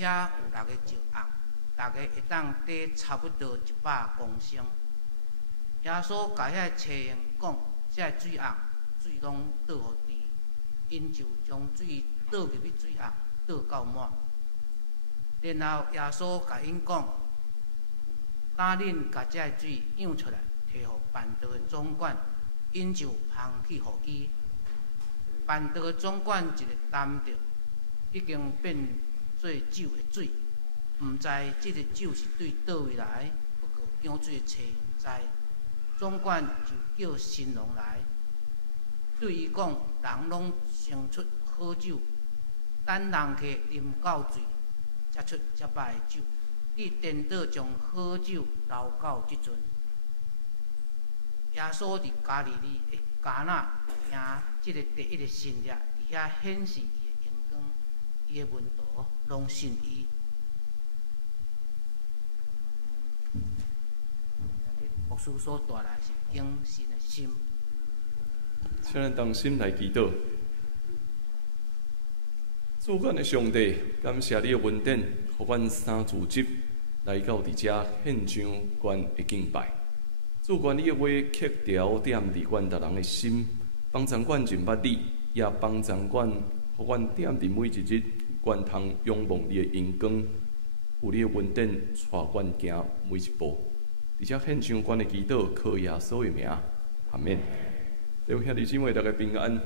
遐有6个石甕，大家会当底差不多100公升。耶稣甲遐青人讲，遮水甕水拢倒互猪，因就将水倒入去水甕，倒到满。然后耶稣甲因讲，当恁甲遮水舀出来，摕互办道的总管，因就捧去互伊。办道的总管一个担着，已经变做酒的水，毋知即个酒是对倒位来，不过舀水的青人知。总管就叫新郎来，对伊讲：人拢生出好酒，等人客啉到醉，才出遮歹的酒。你颠倒将好酒留到即阵。耶稣伫加利利的迦纳行即个第一个新约，伫遐显示伊的荣光，伊的门徒拢信伊。牧师所带来是永新的心。请咱同心来祈祷。主管的上帝，感谢你的恩典，互阮三自集来到伫遮献上阮的敬拜。主管你的话刻条点伫阮逐人的心，帮助阮认捌你，也帮助阮，互阮点伫每一日，阮通仰望你的阳光，有你的恩典带阮行每一步。伫遮献上阮的祈祷，靠耶稣的名，阿免。弟兄兄弟姊妹，大家平安。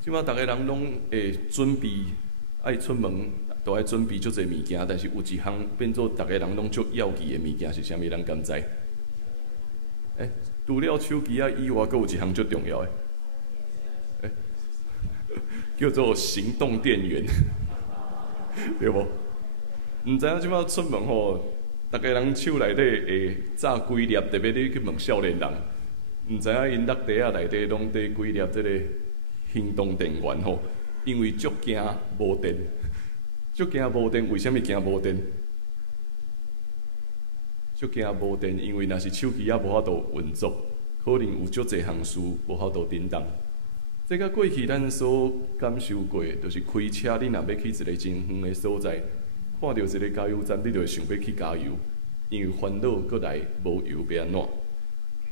即摆大家人拢会准备爱出门，都爱准备足侪物件，但是有一项变做大家人拢足要紧的物件是啥物？咱敢知？除了手机以外，阁有一项足重要的，叫做行动电源，对无？毋知影即摆出门吼，大家人手内底会炸几粒，特别你去问少年人，毋知影因落地仔内底拢伫几粒即个行动电源吼，因为足惊无电，足惊无电，为虾米惊无电？足惊无电，因为若是手机也无法度运作，可能有足侪项事无法度叮当。这甲过去咱所感受过，就是开车你若要去一个真远的所在，看到一个加油站，你就会想要去加油，因为烦恼过来无油要安怎？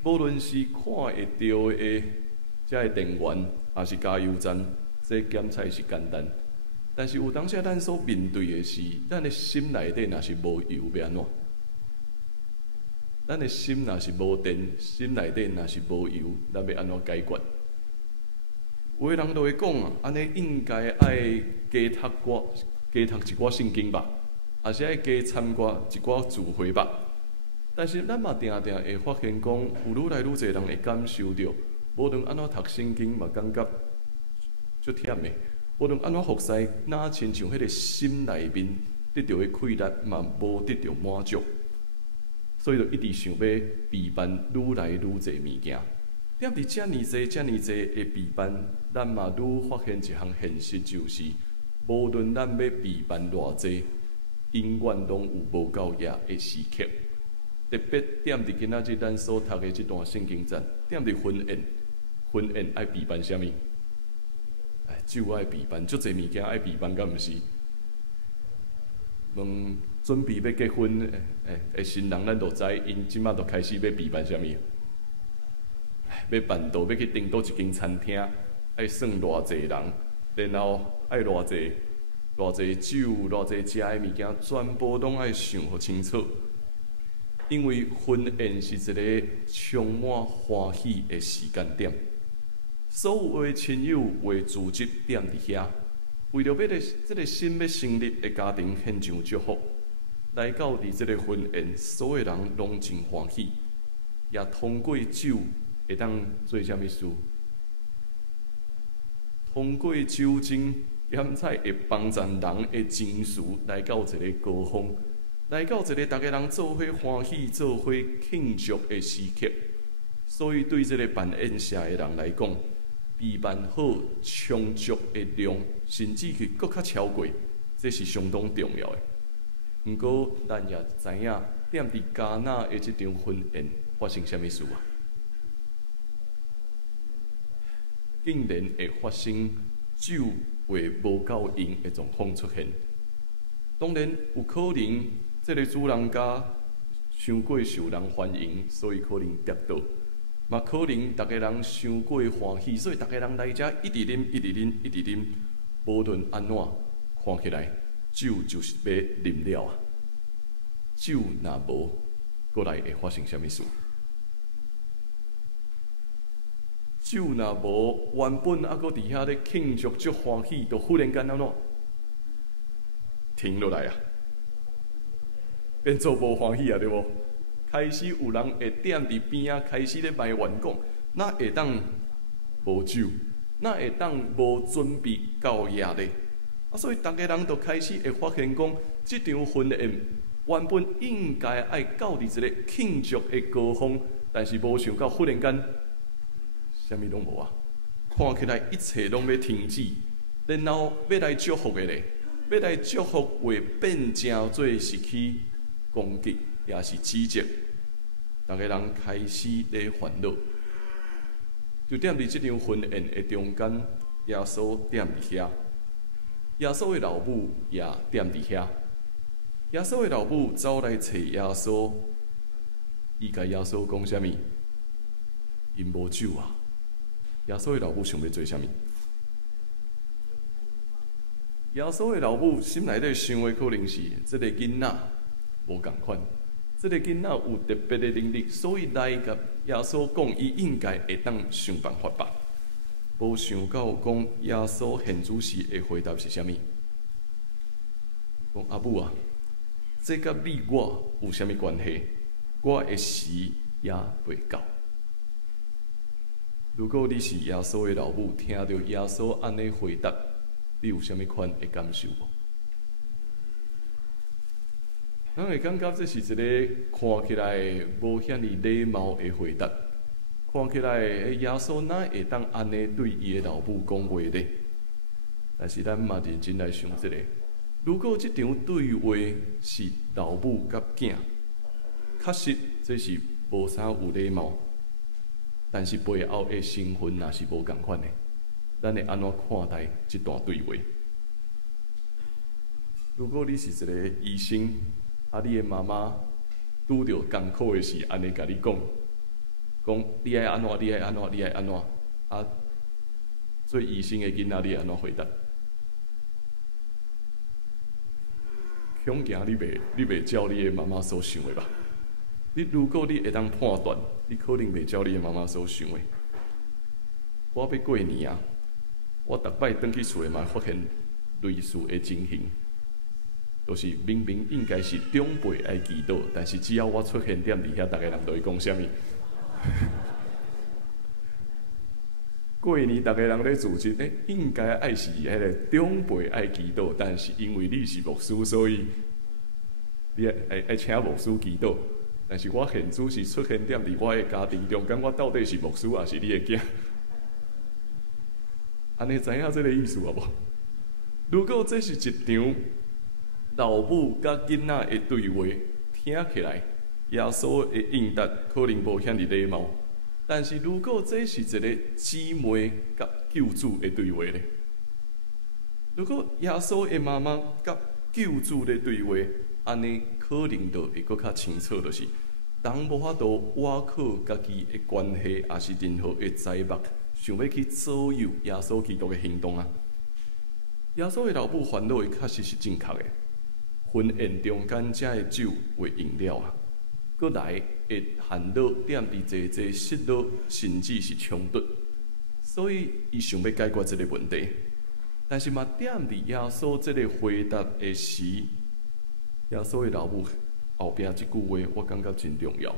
无论是看会到的遮个电源，还是加油站，这检查是简单。但是有当时咱所面对的是，咱的心内底若是无油要安怎？咱的心若是无电，心内底若是无油，咱要安怎解决？有的人就会讲啊，安尼应该爱加读一寡圣经吧，还是爱加参加一寡聚会吧。但是咱嘛定定会发现讲，有愈来愈侪人会感受到，无论安怎读圣经嘛感觉足忝的，无论安怎服侍，哪亲像迄个心内面得到的快乐嘛无得到满足。所以就一直想要备办愈来愈侪物件，踮伫遮尔济的备办，咱嘛愈发现一项现实，就是无论咱要备办偌济，永远拢有无够夜的时刻。特别踮伫今仔日咱所读的这段圣经站，踮伫婚宴爱备办啥物？酒爱备办，足侪物件爱备办，敢毋是？问准备要结婚的新人，咱就知因即马就开始要备办啥物？要办桌，要去订倒一间餐厅，爱算偌济人，然后爱偌济酒、偌济食的物件，全部拢爱想好清楚。因为婚宴是一个充满欢喜的时间点，所有的亲友为组织踮伫遐。为着要这个新要成立的家庭献上祝福，来到伫这个婚宴，所有人拢真欢喜，也通过酒会当做啥物事？通过酒精咸菜会帮助人的情绪来到一个高峰，来到一个大家人做伙欢喜、做伙庆祝的时刻。所以对这个办宴社的人来讲，备办好充足的量，甚至去搁较超过，这是相当重要的。不过，咱也知影，踮伫迦纳的这场婚宴发生啥物事啊？竟然会发生酒会无够用的状况出现。当然有可能，这个主人家伤过受人欢迎，所以可能跌倒；嘛可能大家人伤过欢喜，所以大家人来遮一直啉，一直啉，一直啉，无论安怎，看起来酒就是要啉了啊！酒若无，过来会发生啥物事？酒若无，原本还阁伫遐咧庆祝足欢喜，就忽然间安怎停落来啊？变做无欢喜啊，对无？开始有人会踮伫边仔，开始咧埋怨讲，哪会当无酒？哪会当无准备到夜咧？啊，所以逐个人就开始会发现讲，即场婚宴原本应该爱到伫一个庆祝的高峰，但是无想到忽然间，啥物拢无啊！看起来一切拢要停止，然后要来祝福的咧，要来祝福会变成做是去攻击，也是指责，逐个人开始咧烦恼。就踮伫即场婚宴的中间，耶稣踮伫遐，耶稣的老母也踮伫遐。耶稣的老母走来找耶稣，伊甲耶稣讲啥物？因无酒啊！耶稣的老母想要做啥物？耶稣的老母心内底想的可能是：这个囡仔无共款，这个囡仔有特别的能力，所以来甲耶稣讲，伊应该会当想办法吧。无想到讲耶稣现主时的回答是啥物？讲阿母啊！这甲你我有啥物关系？我的时也未到。如果你是耶稣的老母，听到耶稣安尼回答，你有啥物款的感受无？咱会感觉这是一个看起来无遐尼礼貌的回答，看起来耶稣哪会当安尼对伊的老母讲话呢？但是咱嘛认真来想一下。如果这场对话是老母甲囝，确实这是无啥有礼貌，但是背后的身份若是无共款的，咱会安怎看待这段对话？如果你是一个医生，啊，你的妈妈拄着艰苦的事，安尼甲你讲你爱安怎，你爱安怎，你爱安怎，啊，做医生的囡仔，你安怎回答？恐惊你袂照你的妈妈所想的吧？如果你会当判断，你可能袂照你的妈妈所想的。我要过年啊，我逐摆转去厝诶嘛，发现类似的情形，就是明明应该是长辈爱祈祷，但是只要我出现踮伫遐，逐个人都会讲啥物？过年逐个人咧自责，应该爱是迄个长辈爱祈祷，但是因为你是牧师，所以你爱请牧师祈祷。但是我现主是出现踮伫我的家庭中间，我到底是牧师还是你的囝？安尼知影这个意思啊无？如果这是一场老母甲囡仔的对话，听起来耶稣的应答可能无遐尼礼貌。但是如果这是一个姊妹甲救主的对话呢？如果耶稣的妈妈甲救主的对话，安尼可能就会搁较清楚，就是人无法度倚靠家己的关系，也是任何的财物，想要去左右耶稣基督的行动啊。耶稣的老母烦恼的确实是正确的，婚宴中间才的酒会用了啊。过来会烦恼，踮伫坐坐失落，甚至是冲突，所以伊想要解决这个问题。但是嘛，踮伫耶稣这个回答的时，耶稣的老母后壁这句话，我感觉真重要。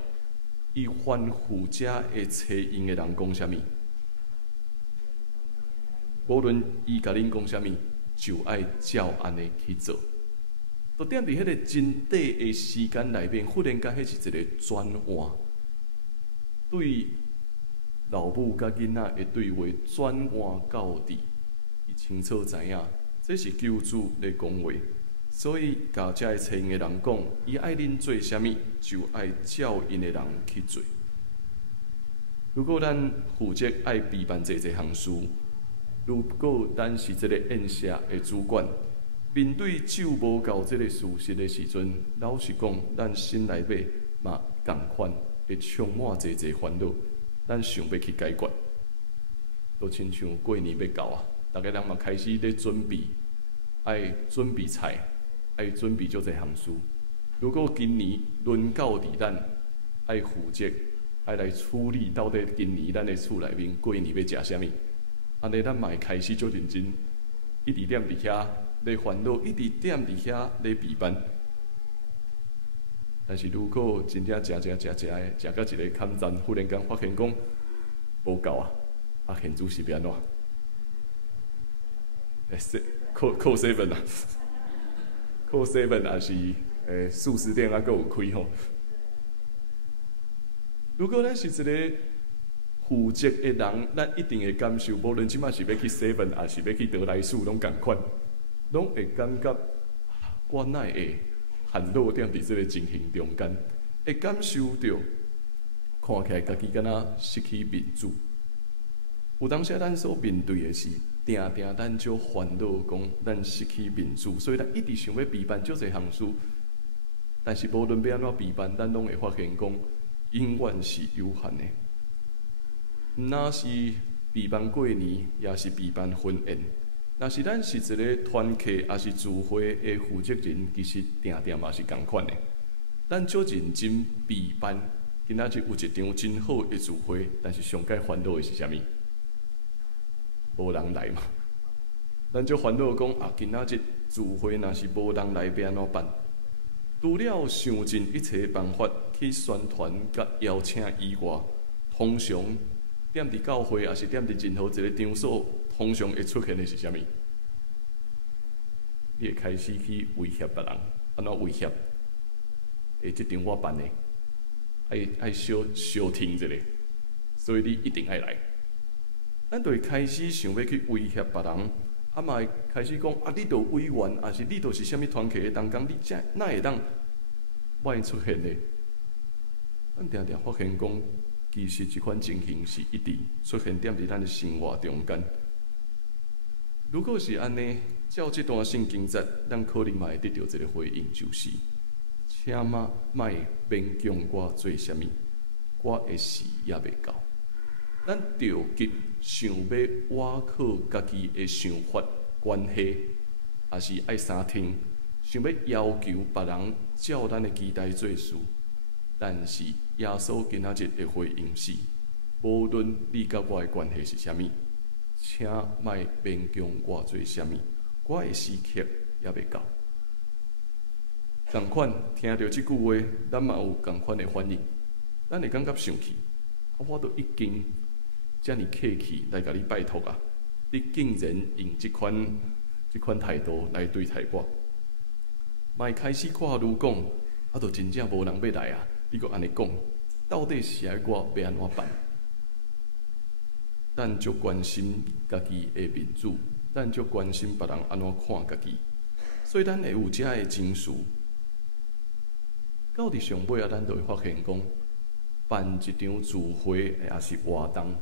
伊吩咐遮会找因的人讲啥物？无论伊甲恁讲啥物，就爱照安尼去做。就踮伫迄个真短的时间内面，忽然间，迄是一个转换，对老母甲囡仔的对话转换到底，伊清楚知影，这是救主咧讲话，所以甲遮个因的人讲，伊爱恁做啥物，就爱照因的人去做。如果咱负责爱备办这项事，如果咱是这个宴社的主管，面对酒无够这个事实的时阵，老实讲，咱心内底嘛共款，会充满侪侪烦恼，咱想要去解决。都亲像过年要到啊，大家人嘛开始咧准备，爱准备菜，爱准备足侪项事。如果今年轮到伫咱爱负责，爱来处理到底今年咱的厝内面过年要食啥物，安尼咱嘛会开始足认真，一直踮伫遐咧烦恼，一直踮伫遐咧备班。但是如果真正食的，食到一个坎站，忽然间发现讲无够啊！现主是要安怎？靠 7啊，靠7也是素食店还佫有开吼。如果咱是一个负责的人，咱一定会感受，无论即摆是要去7，还是要去得来速，拢共款，拢会感觉我哪会烦恼踮伫即个情形中间，会感受到看起来家己敢若失去民主。有当时咱所面对的是，定咱就烦恼讲咱失去民主，所以咱一直想要备办足侪项事。但是无论要安怎备办，咱拢会发现讲，永远是有限的。毋那是备办过年，也是备办婚宴。若是咱是一个团契，也是聚会的负责人，其实定嘛是共款的。咱足认真备办，今仔日有一场真好的聚会，但是上界烦恼的是啥物？无人来嘛，咱就烦恼讲啊，今仔日聚会若是无人来，要安怎办？除了想尽一切办法去宣传甲邀请以外，通常踮伫教会，也是踮伫任何一个场所，通常会出现的是啥物？你会开始去威胁别人，安怎威胁？即场我办的，爱小听一下，所以你一定爱来。咱就会开始想要去威胁别人，嘛会开始讲啊，你著委员，还是你著是啥物团契的同工，你哪会当歹出现呢？咱常常发现讲，其实即款情形是一直出现踮伫咱的生活中间。如果是安尼，照这段圣经节，咱可能嘛会得到一个回应，就是请莫勉强我做啥物，我的事也未到。咱着急想要挖靠家己的想法、关系，也是爱三听，想要要求别人照咱的期待做事。但是耶稣今仔日的回应是：无论你甲我的关系是啥物，请莫勉强我做啥物，我的时刻也未到。同款听到即句话，咱嘛有同款的反应，咱会感觉生气。我都已经遮尔客气来甲你拜托啊！你竟然用即款态度来对待我，莫开始看愈讲，就真正无人要来啊！你阁安尼讲，到底是爱我要安怎办？咱足关心家己的面子，咱足关心别人安怎看家己，所以咱会有遮个情绪。到伫上尾啊，咱就会发现讲，办一场聚会也是活动。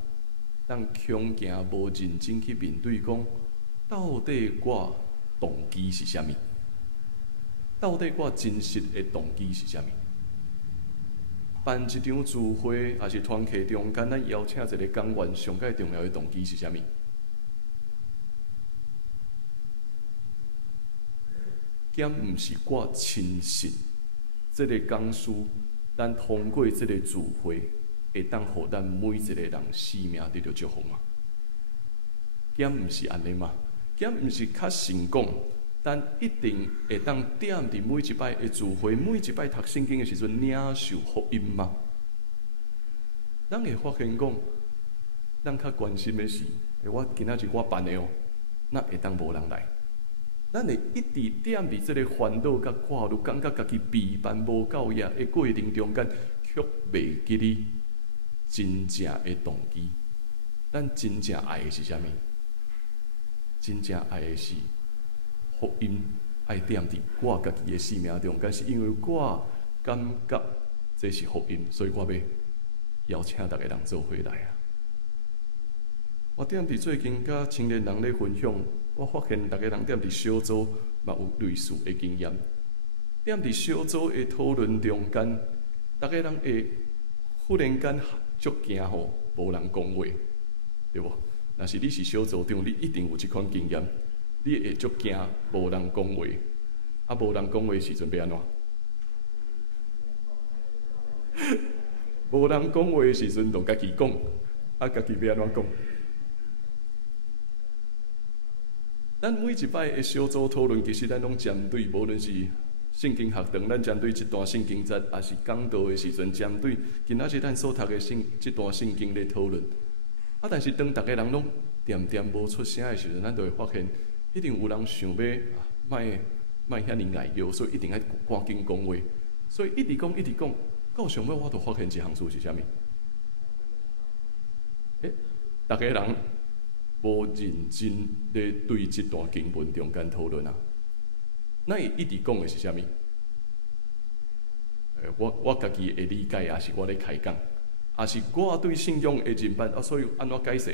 咱恐惊无认真去面对，讲到底我动机是啥物？到底我真实的动机是啥物？办一场聚会，也是团契中间，咱邀请一个讲员，上界重要的动机是啥物？兼毋是我亲信这个讲师，咱通过这个聚会。会当互咱每一个人生命得到祝福嘛？兼毋是安尼嘛？兼毋是较成讲，咱一定会当踮伫每一摆的聚会、每一摆读圣经的时阵领受福音嘛？咱会发现讲，咱较关心的是，我今仔日我办的哦，那会当无人来？咱会一直踮伫即个烦恼甲挂虑，感觉家己备办无够业的过程中间，却袂记哩。真正的动机，咱真正爱的是啥物？真正爱的是福音，爱踮伫我家己的生命中间，是因为我感觉这是福音，所以我要邀请大家人做回来啊！我踮伫最近甲青年人咧分享，我发现逐个人踮伫小组嘛有类似的经验。踮伫小组的讨论中间，逐个人会忽然间足惊吼，无人讲话，对无？若是你是小组长，你一定有即款经验，你会足惊无人讲话，啊无人讲话的时阵要安怎？无人讲话的时阵，就家己讲，啊家己要安怎讲？咱每一摆的小组讨论，其实咱拢针对，无论是圣经学堂，咱针对这段圣经节，也是讲道的时阵，针对今仔日咱所读的这段圣经咧讨论。啊，但是当逐个人拢点点无出声的时阵，咱就会发现，一定有人想要莫遐尼碍腰，所以一定要赶紧讲话，所以一直讲，到上尾我就发现一项事是啥物？逐个人无认真咧对这段经文中间讨论啊。咱会一直讲的是啥物？我家己的理解，也是我咧开讲，也是我对信仰的认捌啊，所以安怎解释，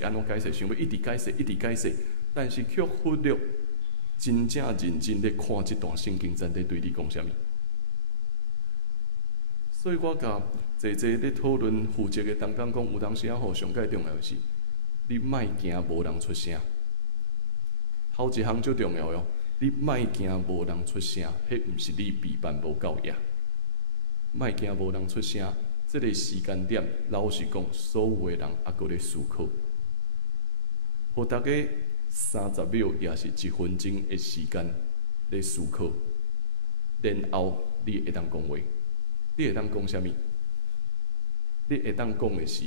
想要一直解释，但是却忽略真正认真咧看这段圣经，真伫对你讲啥物。所以我甲坐咧讨论负责的当讲，有当时啊吼，上界重要的是，你莫惊无人出声。头一项最重要哟。你莫惊无人出声，迄毋是你备办无够野。莫惊无人出声，这个时间点，老实讲，所有的人还搁咧思考。互大家30秒，也是1分钟的时间咧思考，然后你会当讲话，你会当讲啥物？你会当讲的是，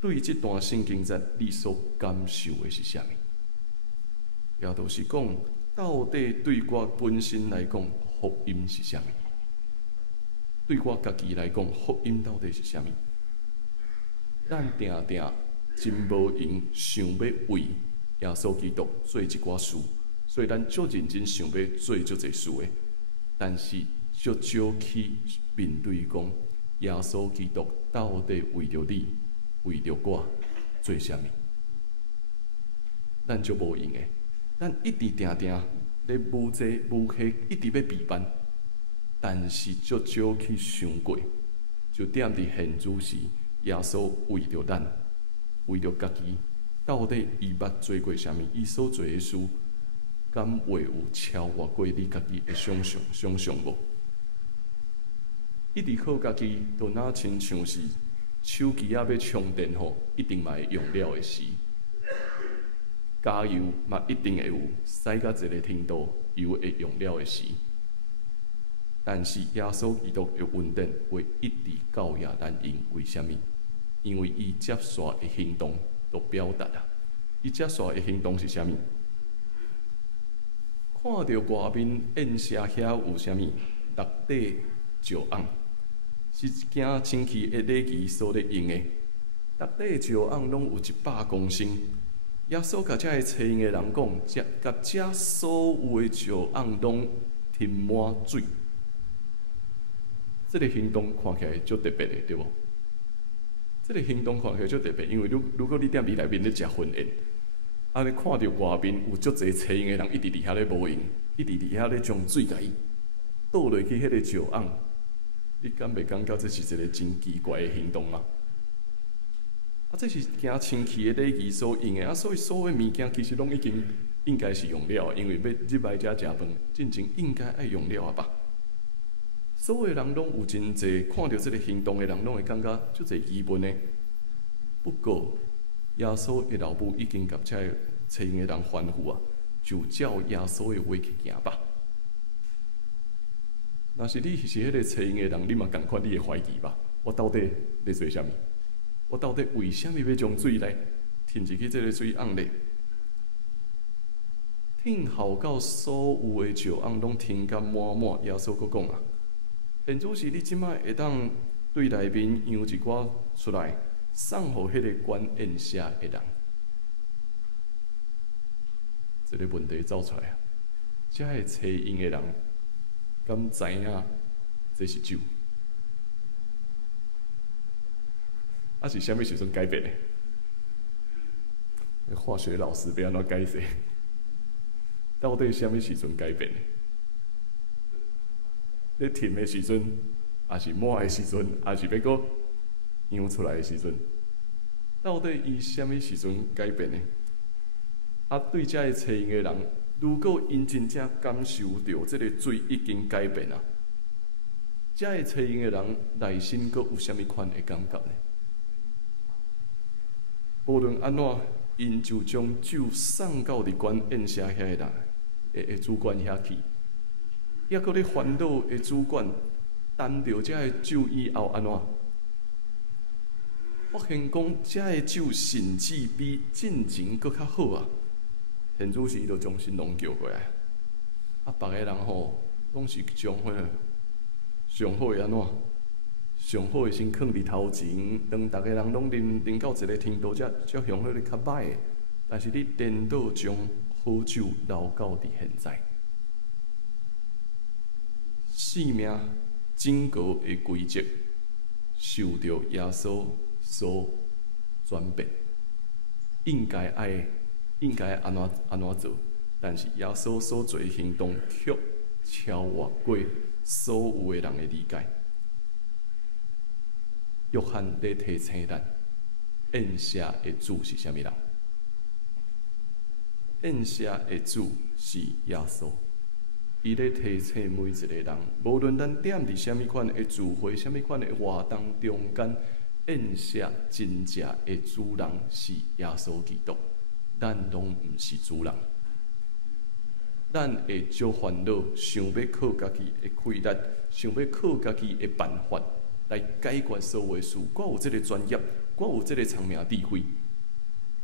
对这段圣经节，你所感受的是啥物？也就是讲。到底对我本身来讲，福音是啥物？对我家己来讲，福音到底是啥物？咱定真无闲，想要为耶稣基督做一寡事，所以咱足认真想要做足侪事的，但是足少去面对讲，耶稣基督到底为着你，为着我做啥物？咱足无用的。咱一直定咧无坐无下，一直要备办，但是足少去想过，就踮伫现主时，耶稣为着咱，为着家己，到底伊捌做过啥物？伊所做的事，敢会有超越过你家己的想象无？一直靠家己，就若亲像是手机要充电吼，一定嘛会用了的时。加油嘛，一定会有驶到一个程度，油会用了的时。但是耶稣基督的稳定会一直教育咱用，为什么？因为伊接续的行动都表达啊，伊接续的行动是啥物？看到外面宴舍遐有啥物6块石甕，是一件清气的礼仪所咧用的。6块石甕拢有100公升。耶稣甲遮个找因的人讲，甲遮所有的石甕拢填满水。这个行动看起来足特别的，对无？这个行动看起来足特别，因为如果你踮伫内面咧食婚宴，啊，你看到外面有足侪找因的人一直伫遐咧无用，一直伫遐咧将水甲伊倒落去迄个石甕，你敢袂感觉这是一个真奇怪的行动吗？啊，这是行清气的礼仪所用的啊，所以所有物件其实拢已经应该是用了，因为要入来遮食饭，进前应该爱用了啊吧。所有人拢有真侪看到这个行动的人，拢会感觉足侪疑问的。不过，耶稣的老母已经甲遮个找因的人吩咐啊，就照耶稣的话去行吧。若是你是迄个找因的人，你嘛共款，你会怀疑吧？我到底咧做啥物？我到底为什么要将水来填入去这个水甕里？填好到所有的石甕拢填甲满满，耶稣佫讲啊，现主是你即摆会当对内面扬一寡出来，送互迄个管宴舍的人。这个问题走出来啊，遮个找因的人敢知影这是酒？啊是啥物时阵改变的？化学老师要安怎解释？到底什么时阵改变的？咧停的时阵，还是满的时阵，还是要搁扬出来的时阵？到底伊什么时阵改变的？啊，对遮个找因的人，如果因真正感受到这个水已经改变啊，遮个找因的人内心阁有啥物款的感觉呢？无论安怎，因就将酒送到伫管宴社遐个人的主管遐去，抑阁咧烦恼的主管，担着遮个酒以后安怎？发现讲遮个酒甚至比进前阁较好啊！现主时就将新郎叫过来，啊，别个人吼拢是将迄个上好的安怎？上好的先放伫头前，当逐个人拢啉到一个程度，才上好的较歹的。但是你颠倒将好酒留到伫现在，生命整个的规则受到耶稣所转变，应该安怎做？但是耶稣所做的行动却超越过所有的人的理解。约翰咧提醒咱，宴社的主是啥物人？宴社的主是耶稣。伊咧提醒每一个人，无论咱踮伫啥物款的聚会、啥物款的活动中间，宴社真正的主人是耶稣基督，咱拢毋是主人。咱会招烦恼，想要靠家己的气力，想要靠家己的办法来解决所有的事。我有这个专业，我有这个聪明智慧，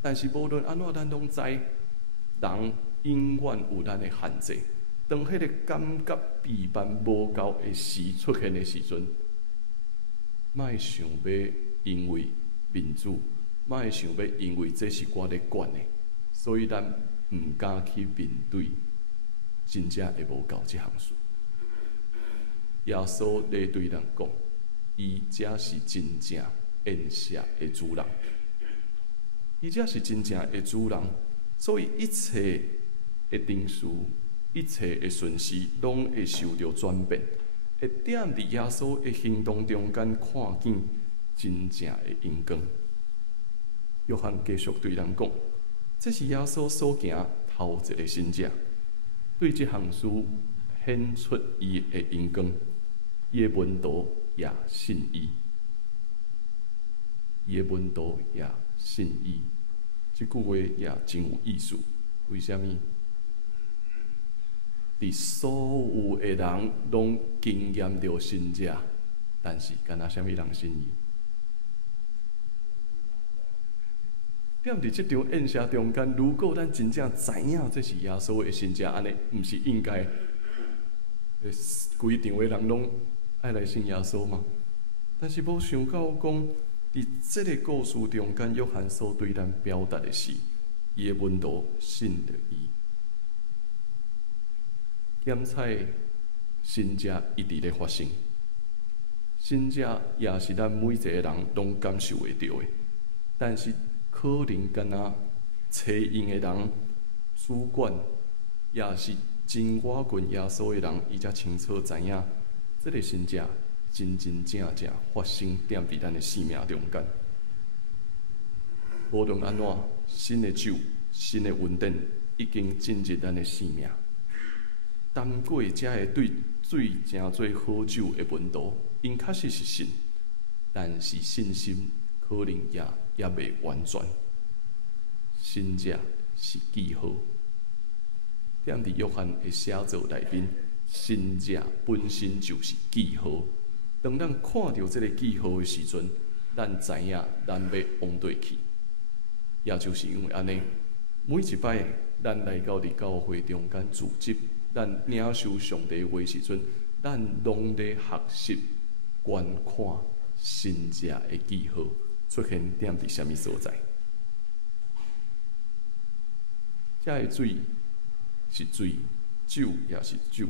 但是无论安怎，咱拢知，人永远有咱的限制。当迄个感觉疲惫无够的时出现的时阵，莫想要因为民主，莫想要因为这是我咧管的，所以咱毋敢去面对，真正会无够这项事。耶稣咧对人讲，伊才是真正宴社的主人，伊才是真正的主人，所以一切的定事。一切的顺序拢会受到转变，会踮伫耶稣的行动中间看见真正的阳光。约翰继续对人讲，这是耶稣所行头一个神迹，对这项事显出伊的阳光，伊的门徒也信伊，伊的门徒也信伊。这句话也真有意思，为什么？伫所有的人拢经验到神迹，但是敢若啥物人信伊？踮伫即场宴社中间，如果咱真正知影这是耶稣的神迹，安尼毋是应该规场的人拢爱来信耶稣吗？但是无想到讲，伫即个故事中间，约翰所对咱表达的是，伊的门徒信了伊。检采神迹一直咧发生，神迹也是咱每一个人拢感受会到的。但是可能敢若找因的人、主管，也是真我近耶稣的人，伊才清楚知影，这个神迹真真正正发生踮伫咱的生命中间。无论安怎，新的酒、新的稳定已经进入咱的生命。谈过遮个对水诚做好酒的门徒，因确实是信，但是信心可能也未完全。神迹是记号，踮伫约翰的写作内面，神迹本身就是记号。当咱看到这个记号的时阵，咱知影咱要往对去。也就是因为安尼，每一摆咱来到伫教会中间聚集。咱领受上帝话时阵，咱拢咧学习观看神迹的记号出现踮伫什么所在。遮个水是水，酒也是酒，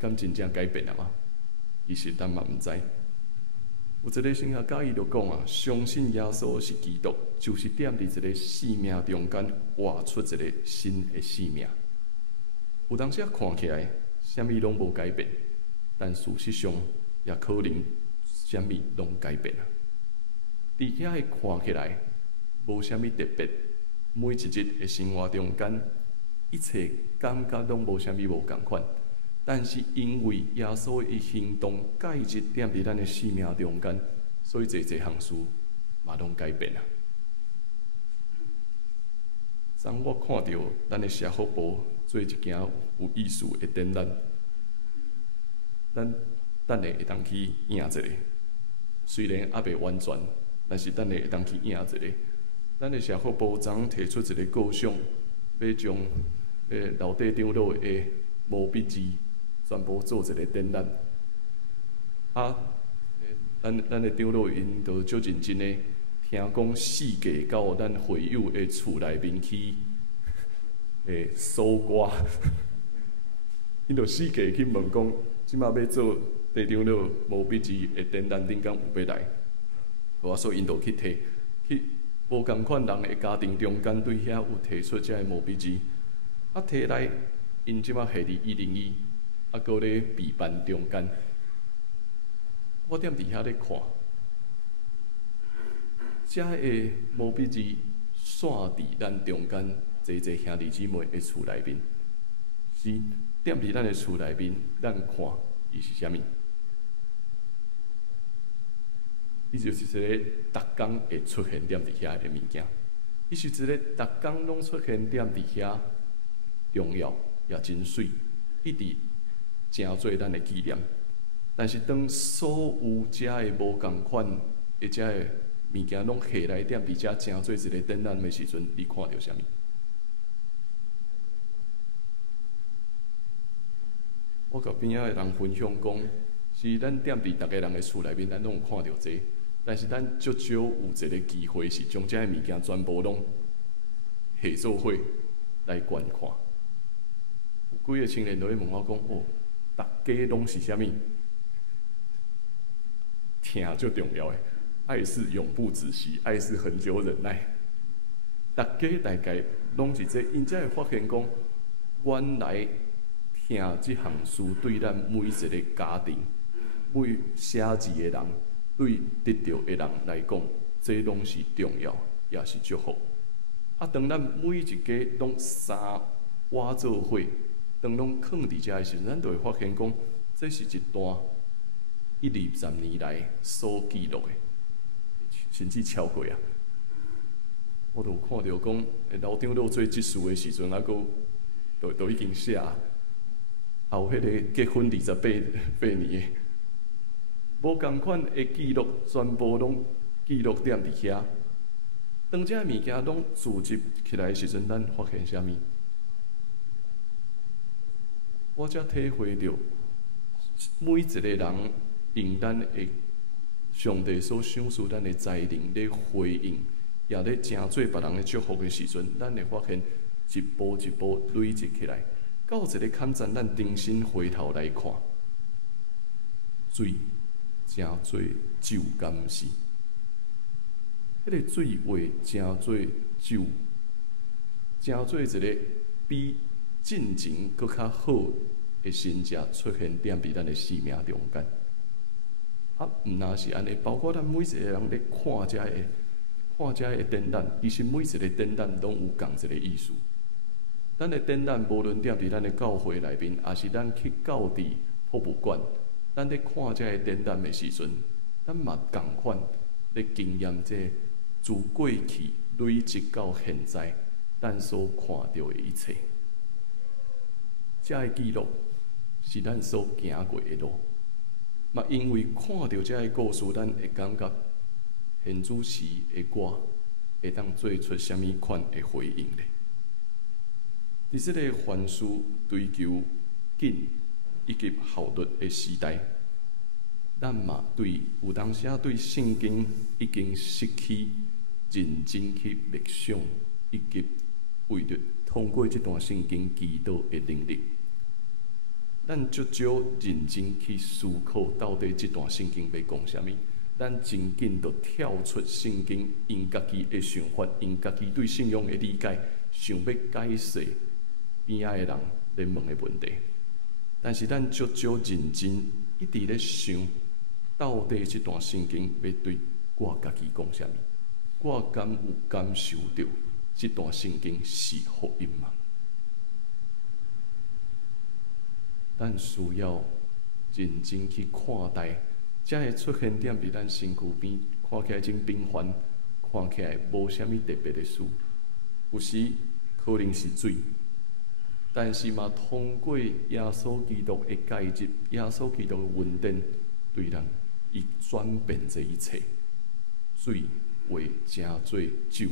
敢真正改变了吗？其实咱嘛毋知。有一个神学家伊就讲啊，相信耶稣是基督，就是踮伫一个生命中间活出一个新的生命。有当时看起来，啥物拢无改变，但事实上也可能啥物拢改变啊。伫遐的看起来无啥物特别，每一日的生活中间，一切感觉拢无啥物无共款。但是因为耶稣的行动介入踮伫咱的生命中间，所以侪项事嘛拢改变啊。当我看到咱的社福部做一件有意思的展览，咱等下会当去影一下。虽然还袂完全，但是等下会当去影一下。咱的社福部昨提出一个构想，要将老地长老的毛笔字全部做一个展览。啊，咱的长老因都足认真的，听讲四界到咱会友的厝内面去，搜刮。因就四界去问讲，即马要做地长老毛笔字的展览，顶间有要来，我所以因就去摕去无共款人的家庭中间，对遐有提出遮个毛笔字，啊摕来，因即马下伫101，啊搁咧备办中间。我踮伫遐咧看，遮个毛笔字线伫咱中间侪兄弟姊妹的厝内面，是踮伫咱的厝内面，咱看伊是啥物？伊就是一个逐工会出现踮伫遐的物件，伊是一个逐工拢出现踮伫遐，重要也真水，一直诚做咱的纪念。但是当所有遮的无共款的遮的物件拢下来踮伫遮，诚做一个展览的时阵，你看到啥物？我甲边仔的人分享讲，是咱踮伫逐个人的厝内面，咱拢有看到这，但是咱足少有一个机会是将遮个物件全部拢下做伙来观看。有几个青年都会问我讲：哦，大家拢是啥物？听最重要的，爱是永不止息，爱是恒久忍耐。大家大概拢是这，因才会发现讲，原来听这项事对咱每一个家庭、每写字的人、对得到的人来讲，这拢是重要，也是祝福。啊，当咱每一家拢三瓦做伙，当拢放伫遮的时阵，咱就会发现讲，这是一段120年来所记录的，甚至超过啊！我都看到讲，老长老做即事的时阵，都已经写后迄个结婚28年的，无共款的记录，全部拢记录踮伫遐。当这物件拢聚集起来的时阵，咱发现啥物？我才体会到，每一个人用咱的上帝所赏赐咱的才能咧回应，也咧诚做别人的祝福的时阵，咱会发现一步一步累积起来，到一个坎站，咱重新回头来看，水诚做酒甘是，迄个水话诚做酒，诚做一个比进前搁较好的新食出现踮伫咱的生命中间。啊，毋那是安尼，包括咱每一个人咧看遮个展览，其实每一个展览拢有共一个意思。咱的展览无论踮伫咱的教会内面，也是咱去教伫博物馆，咱咧看遮个展览的时阵，咱嘛共款咧经验这自过去累积到现在，咱所看到的一切。这个记录是咱所行过的路，嘛因为看到这个故事，咱会感觉现主时的我会当做出什么款的回应呢？伫这个凡事追求紧以及效率的时代，咱嘛有当时对圣经已经失去认真去默想，以及为着通过这段圣经祈祷的能力，咱足少认真去思考到底这段圣经要讲啥物，咱真紧就跳出圣经，因家己的想法，因家己对信仰的理解，想要解释边仔的人咧问的问题。但是咱足少认真，一直咧想，到底这段圣经要对我家己讲啥物？我敢有感受到这段圣经是福音吗？咱需要认真去看待，才会出现点伫咱身躯边，看起来真平凡，看起来无啥物特别的事。有时可能是水，但是嘛，通过耶稣基督的介入，耶稣基督的恩典，对人伊转变这一切，水会成做酒，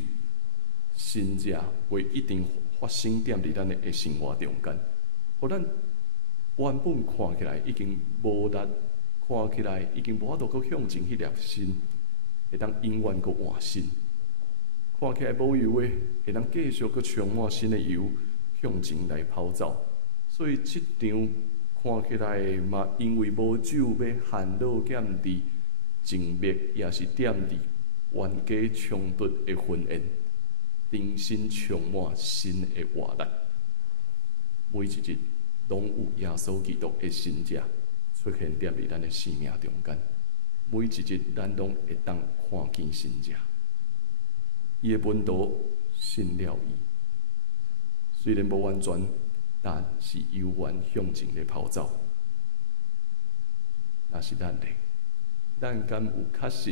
真正会一定发生点伫咱的生活中间，互咱原本看起来已经无力，看起来已经无法度搁向前去粒心，会当永远搁换新。看起来无油的，会当继续搁充满新的油向前来跑走。所以这场看起来嘛，因为无酒要烦恼减伫静谧，也是点伫冤家冲突的婚宴，重新充满新的活力。每一日拢有耶稣基督的神迹出现点伫咱的生命中间，每一日咱拢会当看见神迹。伊的门徒信了伊，虽然无完全，但是犹原向前咧跑走。那是咱咧，咱敢有确实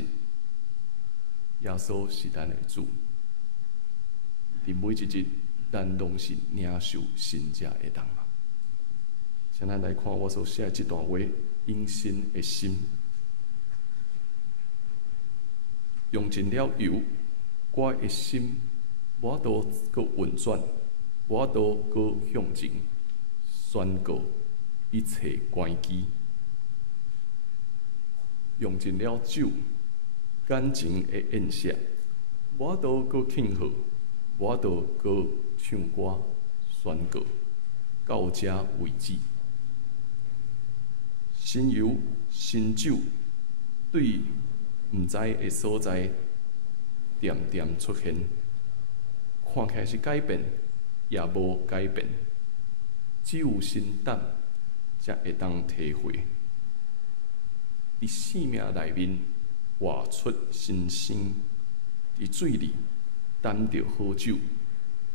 耶稣是咱的主？伫每一日，咱拢是领受神迹的人嘛？请咱来看我所写的这段话：因信的心，用尽了油，我的心无法度搁运转，无法度搁向前宣告一切关机。用尽了酒，感情的宴席，无法度搁庆贺，无法度搁唱歌宣告，到这为止。新油、新酒，对毋知的所在，渐渐出现，看起来是改变，也无改变，只有心胆才会当体会。伫生命内面活出新生，伫水里担着好酒，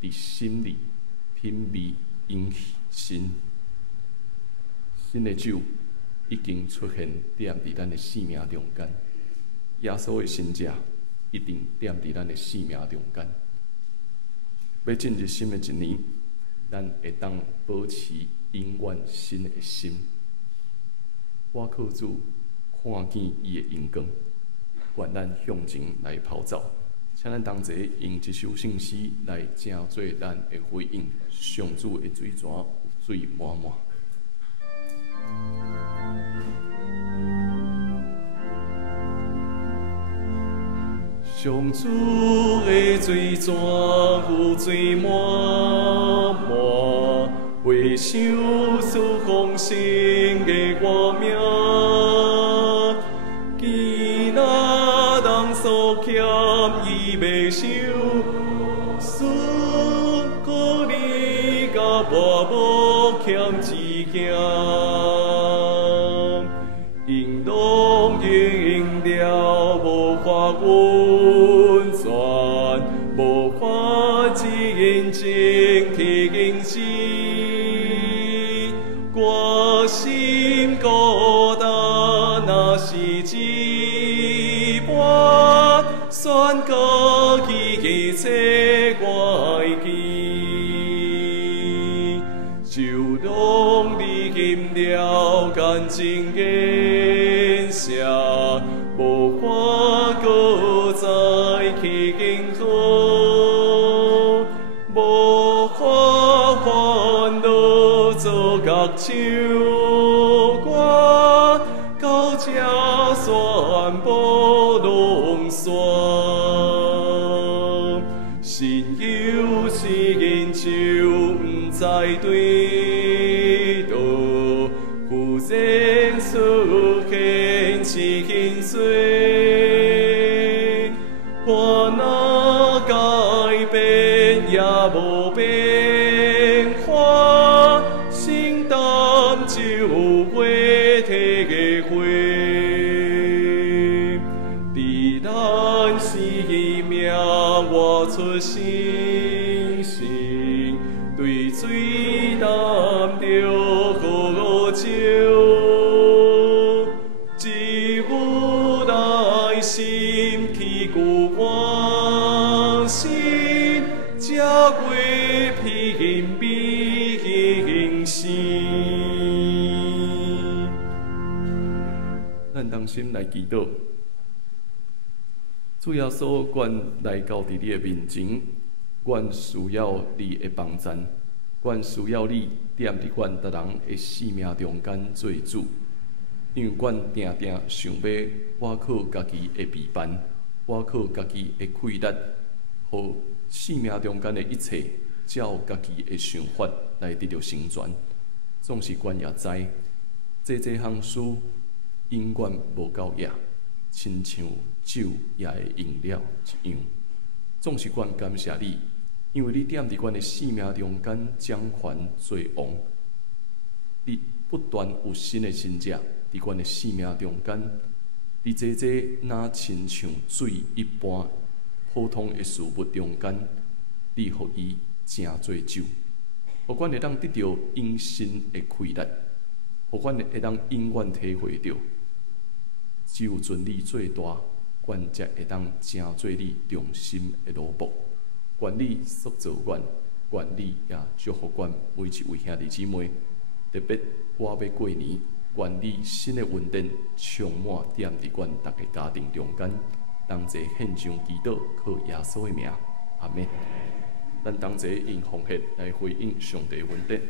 伫心里品味饮新。新的酒已经出现踮伫咱的生命中间，耶稣的神迹一定踮伫咱的生命中间。要进入新的一年，咱会当保持永远新的心。我靠主看见伊的阳光，愿咱向前来跑走。请咱同齐用一首圣诗来成做咱的回应，上主的水泉有水满满。上主的水泉有水满满，回想赐丰盛的我命，记那人所欠伊未收，顺过你甲我无欠一件，应当应了无法运转，无法只眼睛去认识，我心孤单那是一半，宣告一切怪奇，就当你见了干净颜色，无法搁再去迎合，无法烦恼做角手，我到这宣布拢煞，心有是因就不知对倒，忽然出现一根水。咱同心来祈祷。主耶稣，阮来到伫你的面前，阮需要你的帮衬，阮需要你踮伫阮逐人的生命中间做主。因为阮定定想要我靠家己的备办，我靠家己的气力，互生命中间的一切，照家己的想法来得到成全。总是阮也知，这项事永远无够野，亲像酒也会用了一样。总是阮感谢你，因为你踮伫阮的生命中间掌权做王，你不断有新的新者。伫阮的生命中间，伫这若亲像水一般普通的事物中间，你互伊正做酒，互阮会当得到永生的气力，互阮会当永远体会到，只有尊你最大，阮才会当正做你忠心的奴仆。愿你塑造阮，愿你也祝福阮每一位兄弟姊妹，特别我要过年。愿你新的恩典充满踮伫阮逐个家庭中间，同齐献上祈祷，靠耶稣的名，阿门。咱同齐用奉献来回应上帝的恩典。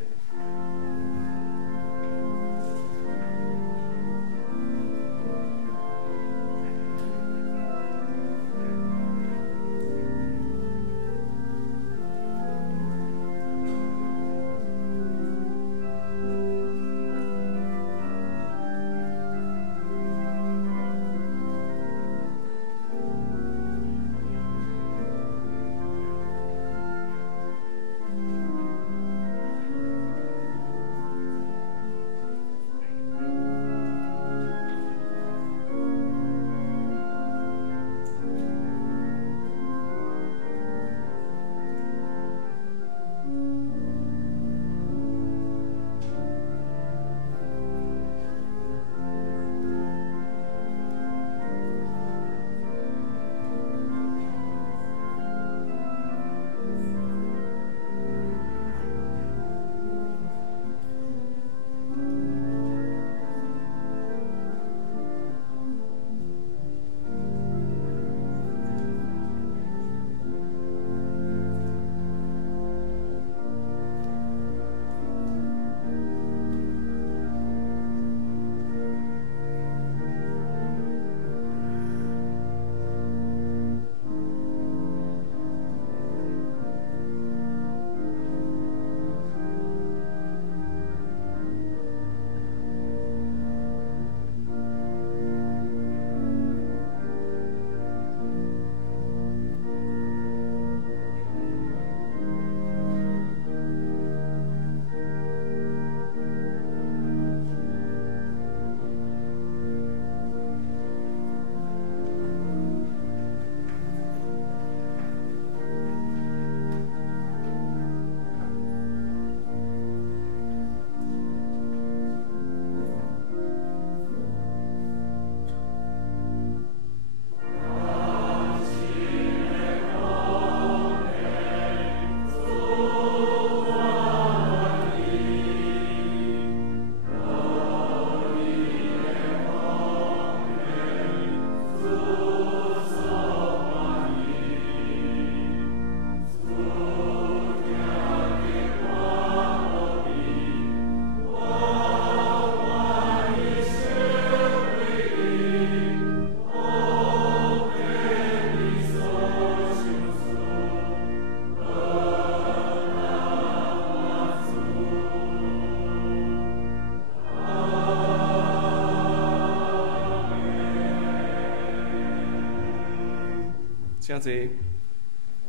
真济，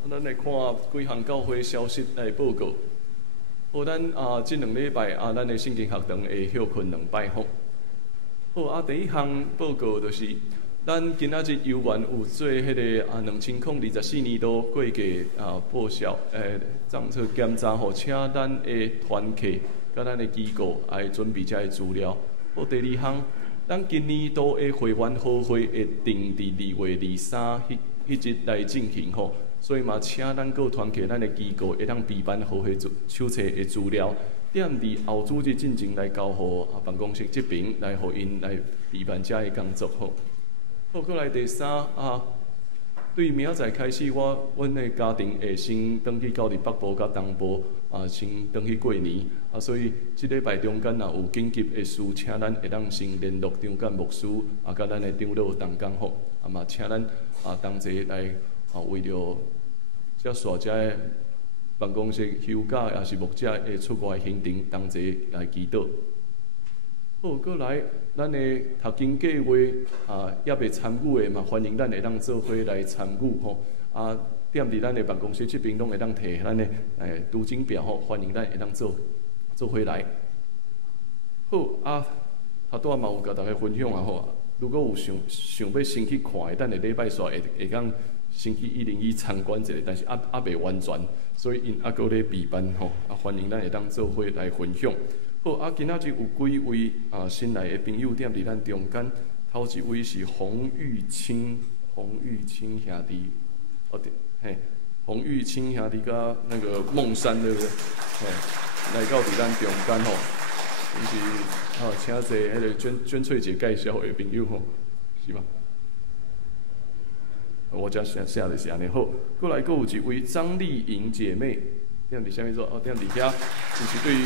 咱来看几项教会消息来报告。好，咱这2礼拜咱的圣经学堂会休困2摆吼。好，第一项报告就是，咱今仔日游园有做迄个2024年度过季报销账册检查吼，请咱的团契甲咱的机构来准备这个资料。好，第2项，咱今年度的会员好会会定伫2月23迄日来进行吼，所以嘛，请咱各团契、咱的机构会当备办好迄手册的资料，踮伫后主日进前来交互办公室这边来，互因来备办遮个工作吼。好，过来第三对明仔载开始，阮的家庭会先转去到伫北部甲东部先转去过年所以即礼拜中间若有紧急的事，请咱会当先联络张干牧师甲咱的长老同工吼，嘛请咱同齐来为着遮煞遮的办公室休假也是牧者会出外行程，同齐来祈祷。好，过来，咱的读经计划也未参与的嘛，欢迎咱会当做伙来参与吼。踮伫咱的办公室这边，拢会当摕咱的图经表吼，欢迎咱会当做伙来。好头拄嘛有甲大家分享吼，如果有想要先去看的，咱的礼拜煞会讲先去101参观一下，但是未完全，所以因阁咧备办吼，欢迎咱会当做伙来分享。好今仔日有几位新来的朋友踮伫咱中间，头一位是洪玉清兄弟，洪玉清兄弟甲那个孟山对不对？来到伫咱中间吼，就是请坐迄个娟翠姐介绍的朋友吼，是吗？我遮写就是安尼好，过来阁有一位张丽颖姐妹。踮伫啥物座？踮伫遐，就是对于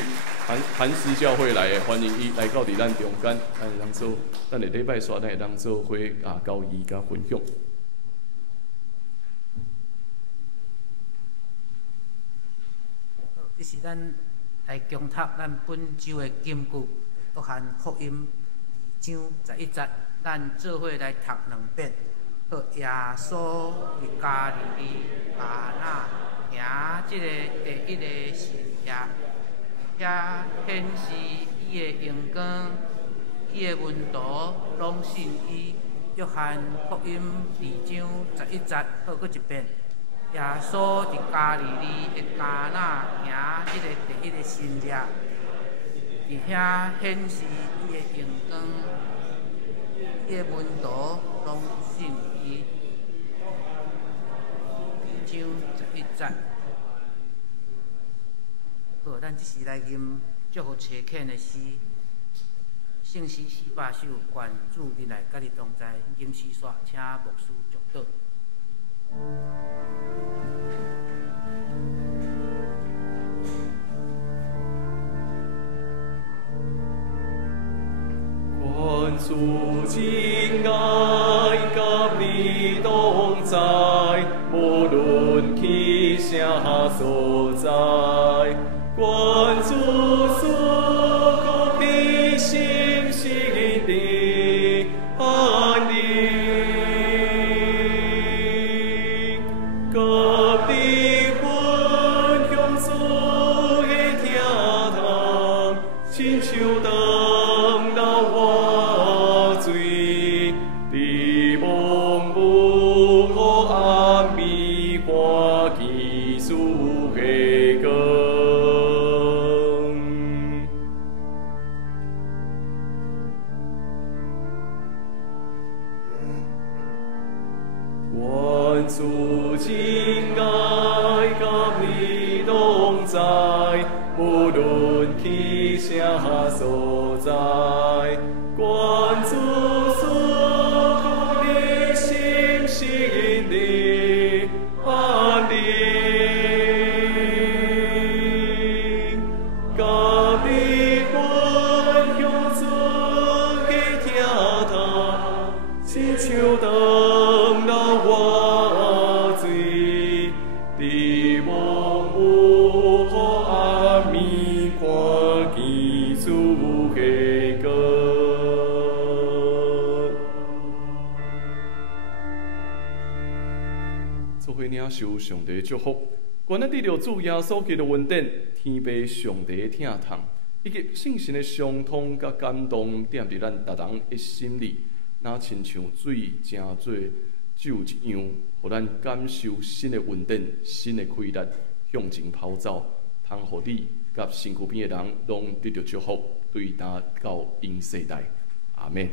韩式教会来的，欢迎伊来到伫咱中间，咱会当做，咱礼拜煞咱会当做伙交易甲分享。这是咱来攻读咱本周的金句，约翰福音2章11节，咱做伙来读2遍。好，耶稣伫加利利迦纳行即个第一个神迹，遐显示伊的荣光，伊的门徒拢信伊。约翰福音2章11节，好，搁一遍。耶稣伫加利利的迦纳行即个第一个神迹，伫遐显示伊的荣光，伊的门徒拢信伊。2章11节。好，咱即时来念祝福车恳的诗，圣诗400首，愿主恁来甲你同在。吟诗煞，请牧师祝祷。愿主亲爱甲你同在，无论去啥所在。愿主赐福你心心的安宁，甲你分享主的天堂，亲像当到我水，地蒙不可暗迷看基主的光。愿主亲爱甲你同在，无论去啥所在。愿主赐福你心心的安宁，甲你分享主的天堂，亲像当到我水，地蒙不可暗迷看基主的光。做伙领受上帝的祝福，愿咱得到主耶稣基督的恩典，天父上帝的疼痛，以及圣神的相通甲感动，踮伫咱逐人的心里，若亲像水正做酒一样，互咱感受新的恩典、新的开力，向前跑走，通互你甲身躯边的人拢得到祝福，对达到永世代。阿门。